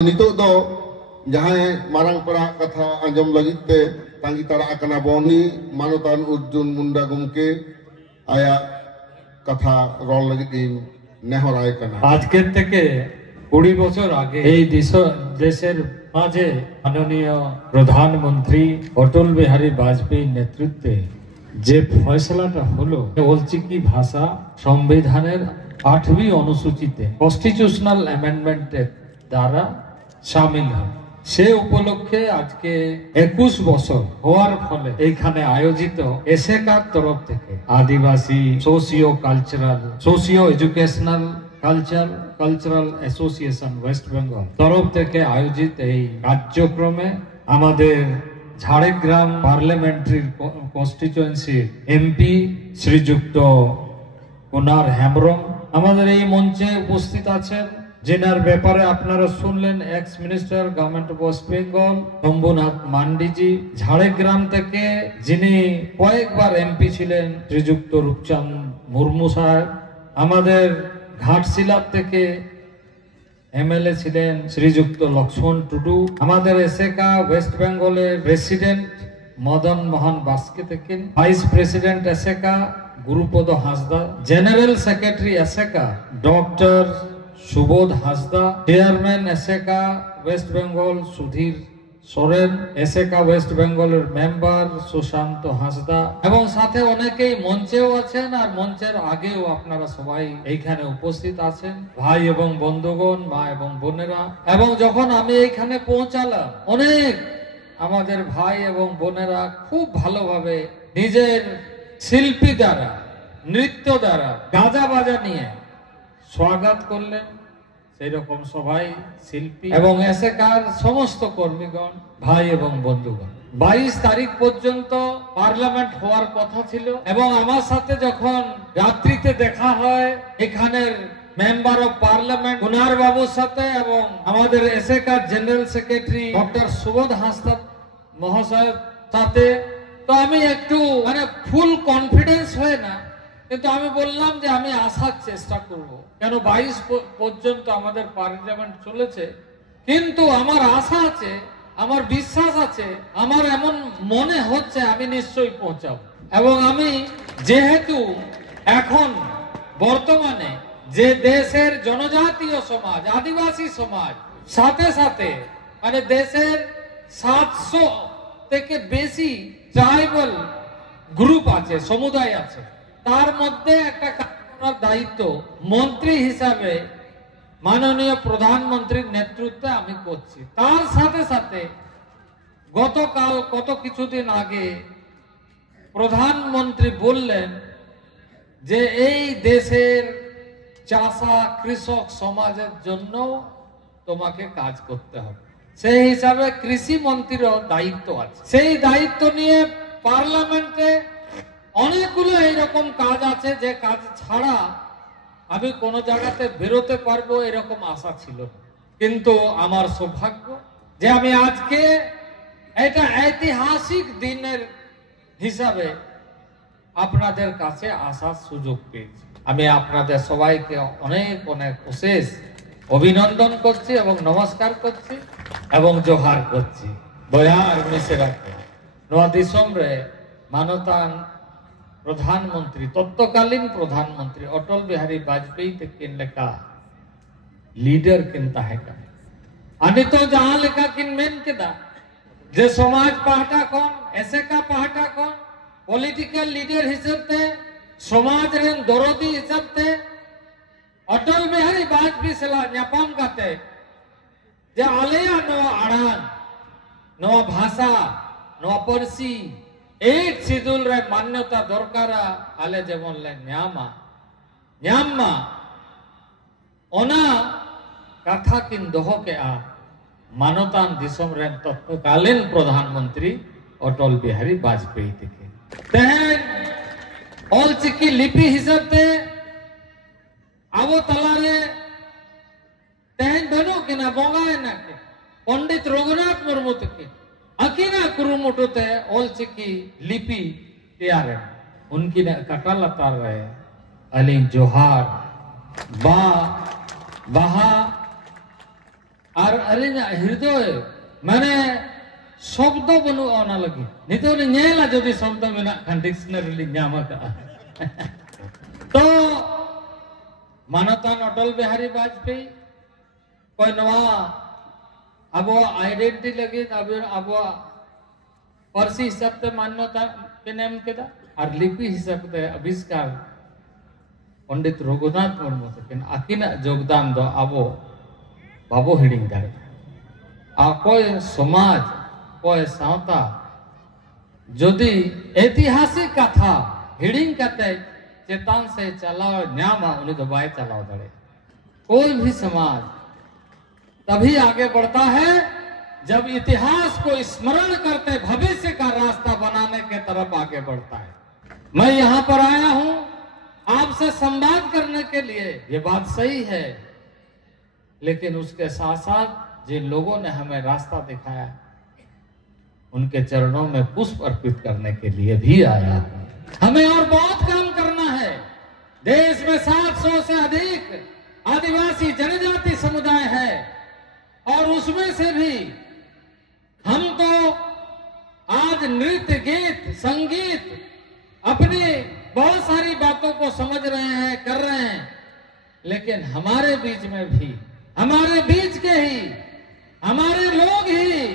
नितो दो जहां मारंग पड़ा कथा आंजम लगिते तांगी तड़ा कना बोनी मानवतान अर्जुन मुंडा गुमके आया कथा रोल लगित नेहराय कना আজকের থেকে 20 বছর আগে এই দেশের মাঝে মাননীয় প্রধানমন্ত্রী অটল বিহারী বাজপেয়ীর নেতৃত্বে যে ফয়সালাটা হলো অলচিকি ভাষা সংবিধানের 8वीं অনুসূচিতে কনস্টিটিউশনাল অ্যামেন্ডমেন্টের দ্বারা শামিল হয় সে উপলক্ষে আজকে 21 বছর হওয়ার ফলে এইখানে আয়োজিত এসএকার তরফ থেকে Adivasi socio educational cultural association West Bengal তরফ থেকে আয়োজিত এই কার্যক্রমে আমাদের ঝাড়গ্রাম পার্লামেন্টারি কনস্টিটিউয়েন্সির এমপি শ্রীযুক্ত কুনার হেমব্রম আমাদের এই মঞ্চে উপস্থিত আছেন जिनार ব্যাপারে আপনারা শুনলেন ex minister government of West Bengal Shambhunath Mandiji Jhargram থেকে যিনি কয়েকবার এমপি ছিলেন শ্রীযুক্ত রূপচাঁদ মুর্মু সাহেব আমাদের ঘাটশিলা থেকে এমএলএ ছিলেন শ্রীযুক্ত লক্ষ্মণ টুডু আমাদের এসএকা ওয়েস্ট বেঙ্গলের প্রেসিডেন্ট মদন মোহন বাস্কে থেকে vice president ASECA Gurupada Hansda general secretary ASECA doctor Subodh Hansda chairman ASECA West Bengal Sudhir Soren ASECA ওয়েস্ট বেঙ্গলের মেম্বার সুশান্ত হাসদা এবং সাথে অনেকেই মঞ্চেও আছেন আর মঞ্চের আগেও আপনারা সবাই এইখানে উপস্থিত আছেন ভাই এবং বন্ধুগণ মা এবং বোনেরা এবং যখন আমি এইখানে পৌঁছালাম অনেক আমাদের ভাই এবং বোনেরা খুব ভালোভাবে নিজের শিল্পী দ্বারা নৃত্য দ্বারা গাজা বাজা নিয়ে স্বাগত করলেন সেই রকম সবাই শিল্পী এবং এসএকার সমস্ত কর্মীগণ ভাই এবং বন্ধুগণ 22 তারিখ পর্যন্ত পার্লামেন্ট হওয়ার কথা ছিল এবং আমার সাথে যখন রাত্রিতে দেখা হয় এখানের মেম্বার অফ পার্লামেন্ট কুনার বাবুর সাথে এবং আমাদের এসএকার general secretary doctor Subodh Hansda মহাশয়ের সাথে তো আমি একটু ফুল কনফিডেন্স হয় না কিন্তু আমি বললাম যে আমি আসার চেষ্টা করব কেন 22 পর্যন্ত আমাদের পার্লামেন্ট চলেছে কিন্তু আমার আশা আছে আমার বিশ্বাস আছে আমার এমন মনে হচ্ছে আমি নিশ্চয়ই পৌঁছাবো এবং আমি যেহেতু এখন বর্তমানে যে দেশের জনজাতীয় সমাজ আদিবাসী সমাজ সাথে সাথে দেশের 700 থেকে বেশি ট্রাইবাল গ্রুপ আছে সমুদায় আছে তার মধ্যে একটা কাজ করার দায়িত্ব মন্ত্রী হিসাবে মাননীয় প্রধানমন্ত্রীর নেতৃত্বে আমি করছি তার সাথে সাথে গতকাল কত কিছুদিন আগে প্রধানমন্ত্রী বললেন যে এই দেশের চাষা কৃষক সমাজের জন্য তোমাকে কাজ করতে হবে সেই হিসাবে কৃষি মন্ত্রীরও দায়িত্ব আছে সেই দায়িত্ব নিয়ে পার্লামেন্টে অনেকগুলো এইরকম কাজ আছে যে কাজ ছাড়া আমি কোনো জায়গাতে বেরোতে পারবো এরকম আশা ছিল কিন্তু আমার সৌভাগ্য যে আমি আজকে এটা ঐতিহাসিক দিনের হিসাবে আপনাদের কাছে আসার সুযোগ পেয়েছি আমি আপনাদের সবাইকে অনেক অনেক অশেষ অভিনন্দন করছি এবং নমস্কার করছি এবং জোহার করছি বয়ার মিশে রাখে নোয়া দিসম রে মানতান प्रधानमंत्री तत्कालीन प्रधानमंत्री अटल बिहारी वाजपेयी तकिन लेका लीडर किन ताहेका अनि तो जहां लेका किन मेन केदा जे समाज पाहटा कोन एसएका पाहटा कोन पॉलिटिकल लीडर हिसाबते समाज रेन दरदी हिसाबते अटल बिहारी वाजपेयी सला न्यापाम काते जे आलेया नो आड़ान नो भाषा नो परसी 8 শিডিউল রে মান্যতা দরকার আলে যেমন ন্যামা ওনা কথা কিন দহকে মানতান দিসম রে তৎকালীন প্রধানমন্ত্রী অটল বিহারী বাজপেয়ী থেকে তেহেন অলচিকি লিপি হিসাবে আবো তালারে তেহেন বেনো কিনা বগায় না পণ্ডিত রঘুনাথ মুর্মু থেকে अकीना कुरुमुटुते ओलचिकी लिपि तैयार है उनकी कटा लतार रहे अली जोहार बा बहा और अलिना हृदय मैंने शब्द बनूना लगी नितो नेला जदि शब्द मेना खान डिक्शनरी नामा का तो मानवतान अटल बिहारी वाजपेयी कोई नवा अब आइडेंटिटी लगी अब पारसी हिसाब से मान्यता के नाम के और लिपि हिसाब से आविष्कार पंडित रघुनाथ मुर्मू तकिन आकिना योगदान दो आबो बाबो हिडिंग दाड़े आ कोई समाज कोई सावता जदि ऐतिहासिक कथा हिडिंग करते चेतान से चलाओ न्यामा उन्हें तो बाय चलाओ दाड़े कोई भी समाज तभी आगे बढ़ता है जब इतिहास को स्मरण करते भविष्य का रास्ता बनाने के तरफ आगे बढ़ता है। मैं यहाँ पर आया हूँ आपसे संवाद करने के लिए, ये बात सही है, लेकिन उसके साथ साथ जिन लोगों ने हमें रास्ता दिखाया उनके चरणों में पुष्प अर्पित करने के लिए भी आया हूँ। हमें और बहुत काम करना है। देश में 700 से अधिक आदिवासी जनजाति समुदाय है और उसमें से भी हम तो आज नृत्य गीत संगीत अपनी बहुत सारी बातों को समझ रहे हैं कर रहे हैं, लेकिन हमारे बीच में भी हमारे बीच के ही हमारे लोग ही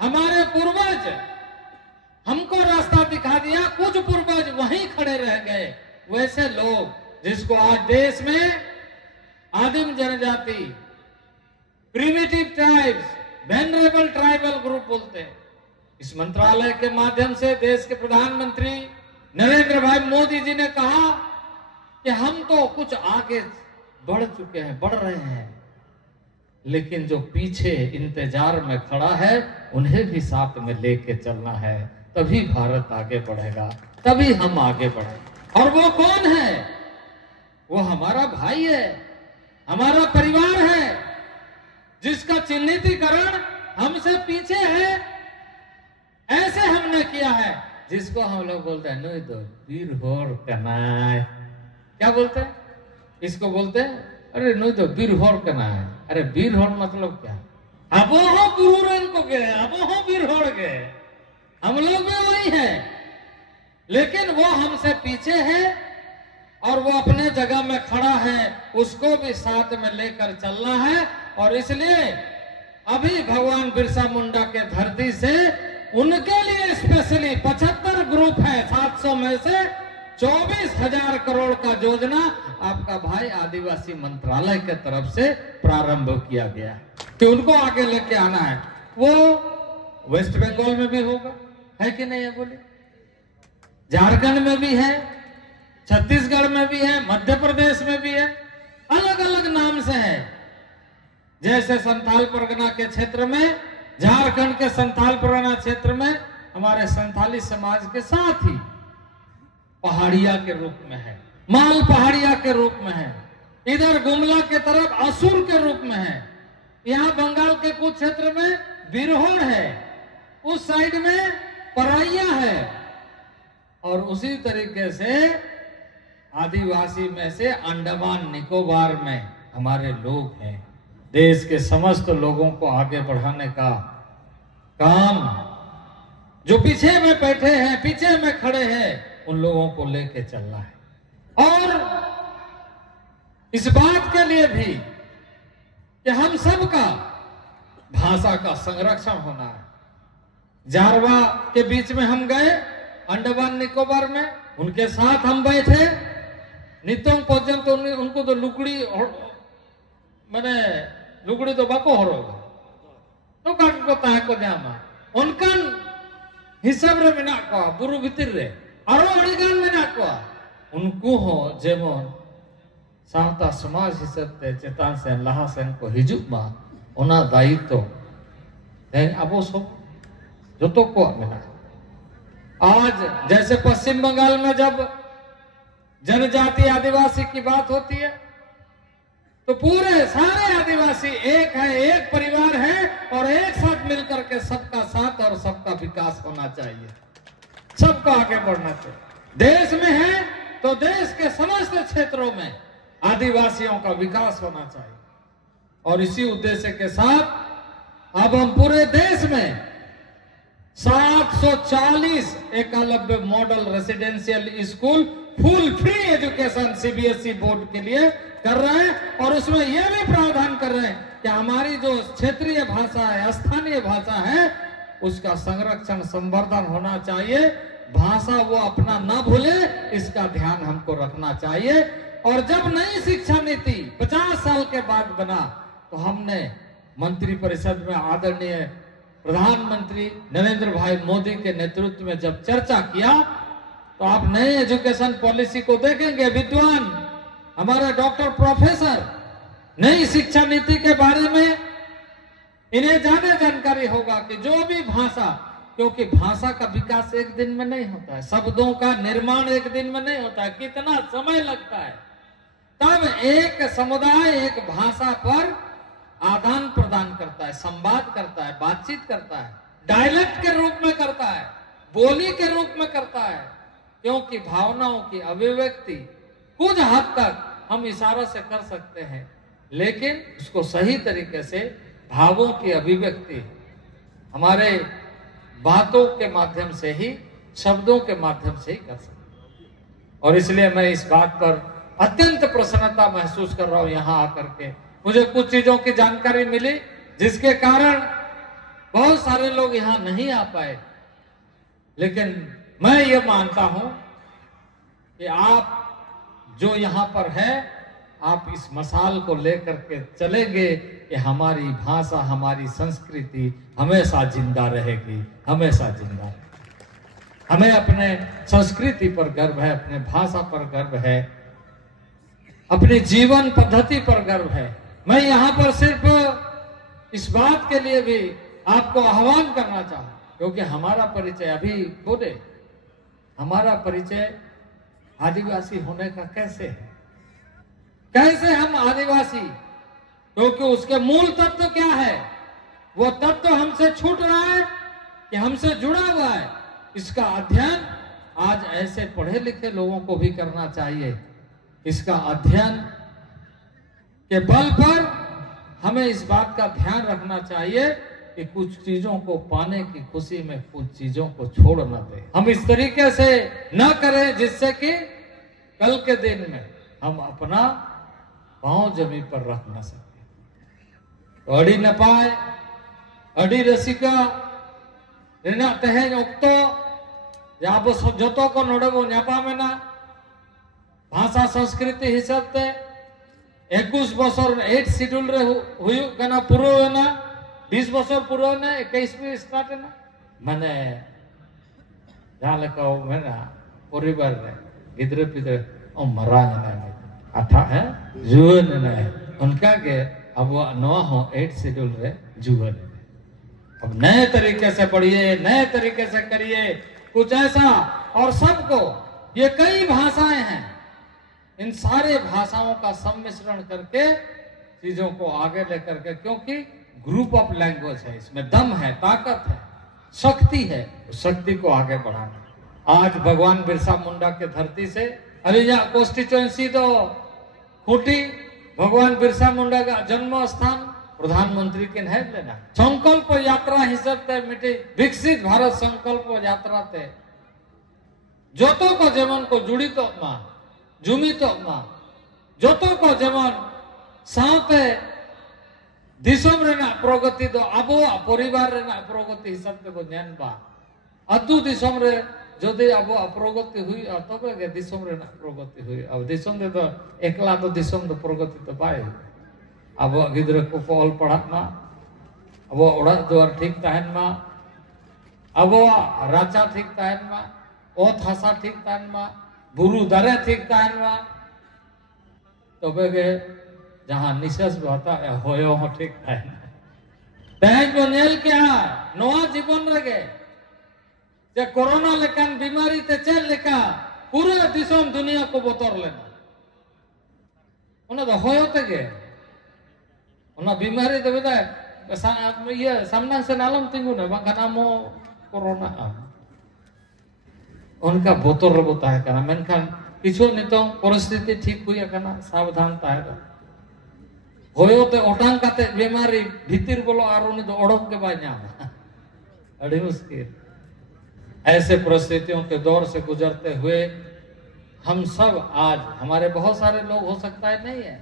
हमारे पूर्वज हमको रास्ता दिखा दिया, कुछ पूर्वज वहीं खड़े रह गए। वैसे लोग जिसको आज देश में आदिम जनजाति primitive tribes venerable tribal group बोलते हैं, इस मंत्रालय के माध्यम से देश के प्रधानमंत्री नरेंद्र भाई मोदी जी ने कहा कि हम तो कुछ आगे बढ़ चुके हैं, बढ़ रहे हैं, लेकिन जो पीछे इंतजार में खड़ा है उन्हें भी साथ में लेके चलना है, तभी भारत आगे बढ़ेगा, तभी हम आगे बढ़ेंगे। और वो कौन है? वो हमारा भाई है, हमारा परिवार है, जिसका चिन्हितीकरण हमसे पीछे है। ऐसे हमने किया है जिसको हम लोग बोलते हैं नहीं तो वीर होर कनाय, क्या बोलते हैं इसको? बोलते हैं अरे नहीं तो वीर होर कनाय। अरे वीर होर मतलब क्या? अब हो गुरुरन को गए, अब हो वीर होर गए, हम लोग भी वही हैं, लेकिन वो हमसे पीछे है और वो अपने जगह में खड़ा है, उसको भी साथ में लेकर चलना है। और इसलिए अभी भगवान बिरसा मुंडा के धरती से उनके लिए स्पेशली 75 ग्रुप है, 700 में से 24,000 करोड़ का योजना आपका भाई आदिवासी मंत्रालय के तरफ से प्रारंभ किया गया कि उनको आगे लेके आना है। वो वेस्ट बंगाल में भी होगा, है कि नहीं है बोले? झारखंड में भी है, छत्तीसगढ़ में भी है, मध्य प्रदेश में भी है, अलग अलग नाम से है। जैसे संथाल परगना के क्षेत्र में, झारखंड के संथाल परगना क्षेत्र में हमारे संथाली समाज के साथ ही पहाड़िया के रूप में है, माल पहाड़िया के रूप में है, इधर गुमला के तरफ असुर के रूप में है, यहाँ बंगाल के कुछ क्षेत्र में बिरहोर है, उस साइड में परैया है, और उसी तरीके से आदिवासी में से अंडमान निकोबार में हमारे लोग हैं। देश के समस्त लोगों को आगे बढ़ाने का काम जो पीछे में बैठे हैं, पीछे में खड़े हैं, उन लोगों को लेके चलना है। और इस बात के लिए भी कि हम सबका भाषा का संरक्षण होना है। जारवा के बीच में हम गए, अंडमान निकोबार में, उनके साथ हम बैठे, नित्यों पर्यंत तो उनको तो लुकड़ी मैंने लुकड़ी तो बाको होगा तो काक को ताहे को जामा उनकन हिसाब रे मेना को बुरु भितर रे आरो अड़ीगान मेना को उनको हो जेमन सावता समाज हिसाब ते चेतान से लहा सेन को हिजुक मा ओना दायित्व है अबो सब जोतो को मेना। आज जैसे पश्चिम बंगाल में जब जनजाति आदिवासी की बात होती है तो पूरे सारे आदिवासी एक है, एक परिवार है, और एक साथ मिलकर के सबका साथ और सबका विकास होना चाहिए, सबको आगे बढ़ना चाहिए। देश में है तो देश के समस्त क्षेत्रों में आदिवासियों का विकास होना चाहिए। और इसी उद्देश्य के साथ अब हम पूरे देश में 740 Eklavya model residential school full free education CBSE board के लिए कर रहे हैं। और उसमें यह भी प्रावधान कर रहे हैं कि हमारी जो क्षेत्रीय भाषा है, स्थानीय भाषा है, उसका संरक्षण संवर्धन होना चाहिए। भाषा वो अपना न भूले, इसका ध्यान हमको रखना चाहिए। और जब नई शिक्षा नीति 50 साल के बाद बना तो हमने मंत्रिपरिषद में आदरणीय प्रधानमंत्री नरेंद्र भाई मोदी के नेतृत्व में जब चर्चा किया तो आप नए एजुकेशन पॉलिसी को देखेंगे, विद्वान हमारे डॉक्टर प्रोफेसर नई शिक्षा नीति के बारे में इन्हें ज्यादा जानकारी होगा कि जो भी भाषा, क्योंकि भाषा का विकास एक दिन में नहीं होता है, शब्दों का निर्माण एक दिन में नहीं होता है, कितना समय लगता है। तब एक समुदाय एक भाषा पर आदान प्रदान करता है, संवाद करता है, बातचीत करता है, डायलेक्ट के रूप में करता है, बोली के रूप में करता है, क्योंकि भावनाओं की अभिव्यक्ति कुछ हद तक हम इशारों से कर सकते हैं, लेकिन उसको सही तरीके से भावों की अभिव्यक्ति हमारे बातों के माध्यम से ही, शब्दों के माध्यम से ही कर सकते हैं। और इसलिए मैं इस बात पर अत्यंत प्रसन्नता महसूस कर रहा हूं। यहां आकर के मुझे कुछ चीजों की जानकारी मिली जिसके कारण बहुत सारे लोग यहां नहीं आ पाए, लेकिन मैं ये मानता हूं कि आप जो यहां पर है, आप इस मसाल को लेकर के चलेंगे कि हमारी भाषा, हमारी संस्कृति हमेशा जिंदा रहेगी, हमेशा जिंदा रहेगी। हमें अपने संस्कृति पर गर्व है, अपने भाषा पर गर्व है, अपनी जीवन पद्धति पर गर्व है। मैं यहाँ पर सिर्फ इस बात के लिए भी आपको आह्वान करना चाहूँ, क्योंकि हमारा परिचय अभी बोले, हमारा परिचय आदिवासी होने का कैसे है, कैसे हम आदिवासी, क्योंकि उसके मूल तत्व क्या है, वो तत्व हमसे छूट रहा है कि हमसे जुड़ा हुआ है। इसका अध्ययन आज ऐसे पढ़े लिखे लोगों को भी करना चाहिए। इसका अध्ययन के बल पर हमें इस बात का ध्यान रखना चाहिए कि कुछ चीजों को पाने की खुशी में कुछ चीजों को छोड़ न दें। हम इस तरीके से न करें जिससे कि कल के दिन में हम अपना पांव जमीन पर रख न सके। अड़ी न पाए अड़ी रसिका रेना तेहेन ओक्तो याबो जतो को नोडेबो ᱧᱟᱯᱟᱢᱮᱱᱟ भाषा संस्कृति हिसाब ते 21 बছर 8 शेड्यूल रे हुयुग कना पुरोना 20 बছर पुरोना 21 स्टार्ट ना माने जहां लेका मेना परिवार रे गिद्रे पिद्रे ओ मरांग ना आठा है जुवन ना उनका के अब नवा हो 8 शेड्यूल रे जुवन। अब नए तरीके से पढ़िए, नए तरीके से करिए कुछ ऐसा। और सबको, ये कई भाषाएं हैं, इन सारे भाषाओं का सम्मिश्रण करके चीजों को आगे लेकर के, क्योंकि ग्रुप ऑफ लैंग्वेज है, इसमें दम है, ताकत है, शक्ति है, उस शक्ति को आगे बढ़ाना। आज भगवान बिरसा मुंडा के धरती से अलिया कॉन्स्टिट्यूएंसी तो खूटी भगवान बिरसा मुंडा का जन्म स्थान प्रधानमंत्री के नहीं लेना संकल्प यात्रा हिसाब ते मिटे विकसित भारत संकल्प यात्रा ते जोतो को जेमन को जुड़ी तो मा जुमी तो मा जोतो को जेमन साथे दिसम रेना प्रगति दो अबो परिवार रेना प्रगति हिसाब ते को ज्ञान बा अतु दिसम रे जदि अबो अप्रगति हुई तबे के दिसम रेना प्रगति हुई। अब दिसम दे तो एकला तो दिसम दो प्रगति तो बाय अब गिद्र को ऑल पढ़ा मा अब ओड़ा द्वार ठीक तहन मा अब राचा ठीक तहन मा ओत हासा ठीक तहन मा बुरु दरे ठीक तहन मा तबे के जहां निशस बता होयो हो ठीक तहन तहन को नेल क्या नवा जीवन रगे जे कोरोना लेकान बीमारी ते चल लेका पूरा दिसम दुनिया को बतौर लेना उना तो होयो तगे उना बीमारी तो बेटा ये सामना से नालम तिंगु ना बांगना मो कोरोना उनका बोतल रबोता है करना मेनखान किछु नितो परिस्थिति ठीक हुई है करना सावधान ताहेगा होयोते ओटांग काते बीमारी भीतर बोलो और उन्हें तो ओढ़क के बाय नाम अड़ी मुश्किल। ऐसे परिस्थितियों के दौर से गुजरते हुए हम सब आज, हमारे बहुत सारे लोग हो सकता है नहीं है,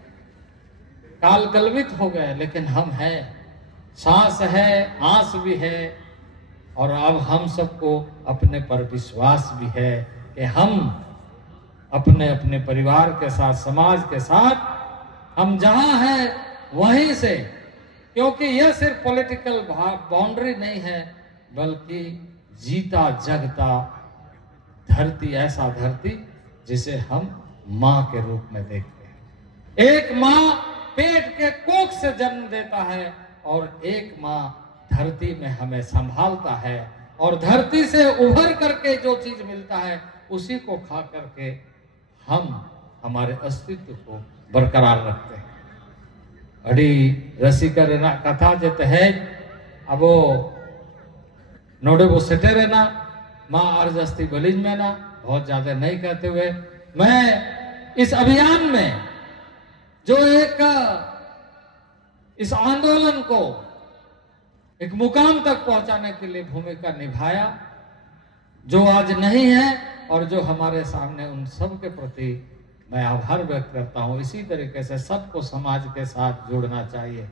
काल कलवित हो गए, लेकिन हम हैं, सांस है, आस भी है, और अब हम सबको अपने पर विश्वास भी है कि हम अपने अपने परिवार के साथ, समाज के साथ, हम जहां हैं वहीं से, क्योंकि यह सिर्फ पॉलिटिकल बाउंड्री नहीं है, बल्कि जीता जगता धरती, ऐसा धरती जिसे हम मां के रूप में देखते हैं। एक मां पेट के कोख से जन्म देता है और एक मां धरती में हमें संभालता है, और धरती से उभर करके जो चीज मिलता है उसी को खा करके हम हमारे अस्तित्व को बरकरार रखते हैं। अड़ी रसिका रेना कथा जेते है अब नोडे वो सेटे रहना माँ आरजस्ती बलिज में ना, बहुत ज्यादा नहीं कहते हुए, मैं इस अभियान में जो एक इस आंदोलन को एक मुकाम तक पहुंचाने के लिए भूमिका निभाया, जो आज नहीं है और जो हमारे सामने, उन सब के प्रति मैं आभार व्यक्त करता हूं। इसी तरीके से सबको समाज के साथ जुड़ना चाहिए,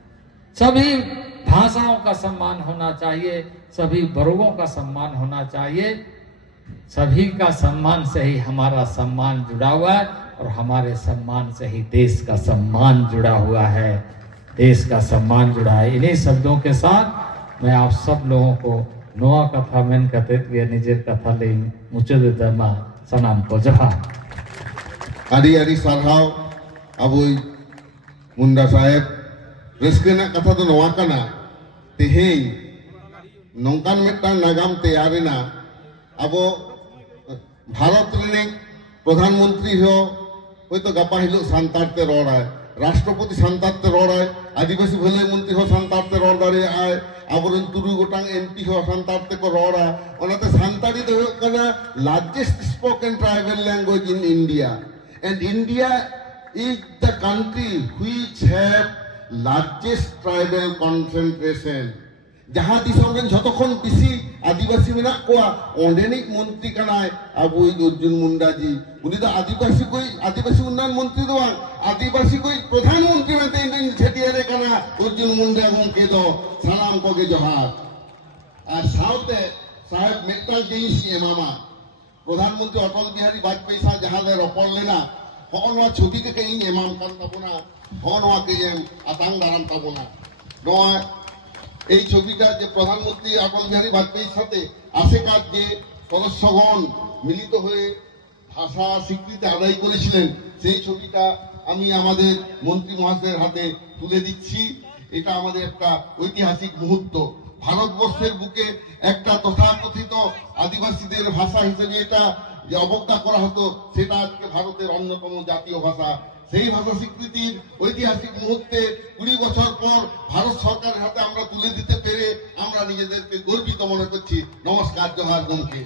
सभी भाषाओं का सम्मान होना चाहिए, सभी वर्गों का सम्मान होना चाहिए। सभी का सम्मान से ही हमारा सम्मान जुड़ा हुआ है, और हमारे सम्मान से ही देश का सम्मान जुड़ा हुआ है, देश का सम्मान जुड़ा है। इन्हीं शब्दों के साथ मैं आप सब लोगों को नोआ कथा मेन कते निजेर कथा ले मुचद दमा सनाम को जहां आदि आदि सारहाव अब मुंडा साहेब रस्कना कथा तो नोआ कना तेहें नौकान मिट्टान नागाम तैयारेना अब भारत रे प्रधानमंत्री हो तो गपा हिलो सान्तार ते रोड है, राष्ट्रपति सान्तार ते रोड है, आदिवासी भलाई मंत्री हो सान्तार ते रोड दाड़े आए, अब तुरु गोटांग एमपी हो सान्तार ते को रोड है। ओनाते सान्तारी दो कना largest spoken tribal language in India, and India is the country which have largest tribal concentration। जहाँ दिसों में झटकों पिसी आदिवासी में ना कोआ ओंडेनिक मंत्री कनाए अब वही अर्जुन मुंडा जी, उन्हीं तो आदिवासी कोई आदिवासी उन्नयन मंत्री दो, आदिवासी कोई प्रधानमंत्री में तो इंडियन छेटियारे कना अर्जुन मुंडा के दो सलाम को के जोहार। और साउथ साहब मेटल जेसी मामा प्रधानमंत्री अटल बिहारी वाजपेयी साहब जहाँ दे रोपण लेना होनवा छुबी के इन एमाम कर तबना होनवा के एम आतंग दाराम तबना नोआ এই ছবিটা যে প্রধানমন্ত্রী অটল বিহারী বাজপেয়ীর সাথে আশেকার যে সদস্যগণ মিলিত হয়ে ভাষা স্বীকৃতি আদায় করেছিলেন, সেই ছবিটা আমি আমাদের মন্ত্রী মহাশয়ের হাতে তুলে দিচ্ছি। এটা আমাদের একটা ঐতিহাসিক মুহূর্ত। ভারতবর্ষের বুকে একটা তথাকথিত আদিবাসীদের ভাষা হিসেবে এটা যে অবজ্ঞা করা হতো, সেটা আজকে ভারতের অন্যতম জাতীয় ভাষা। সেই ভাষা স্বীকৃতির ঐতিহাসিক মুহূর্তে 20 বছর পর ভারত সরকারের হাতে আমরা তুলে দিতে পেরে আমরা নিজেদেরকে গর্বিত মনে করছি। নমস্কার, জোহার, গমকে।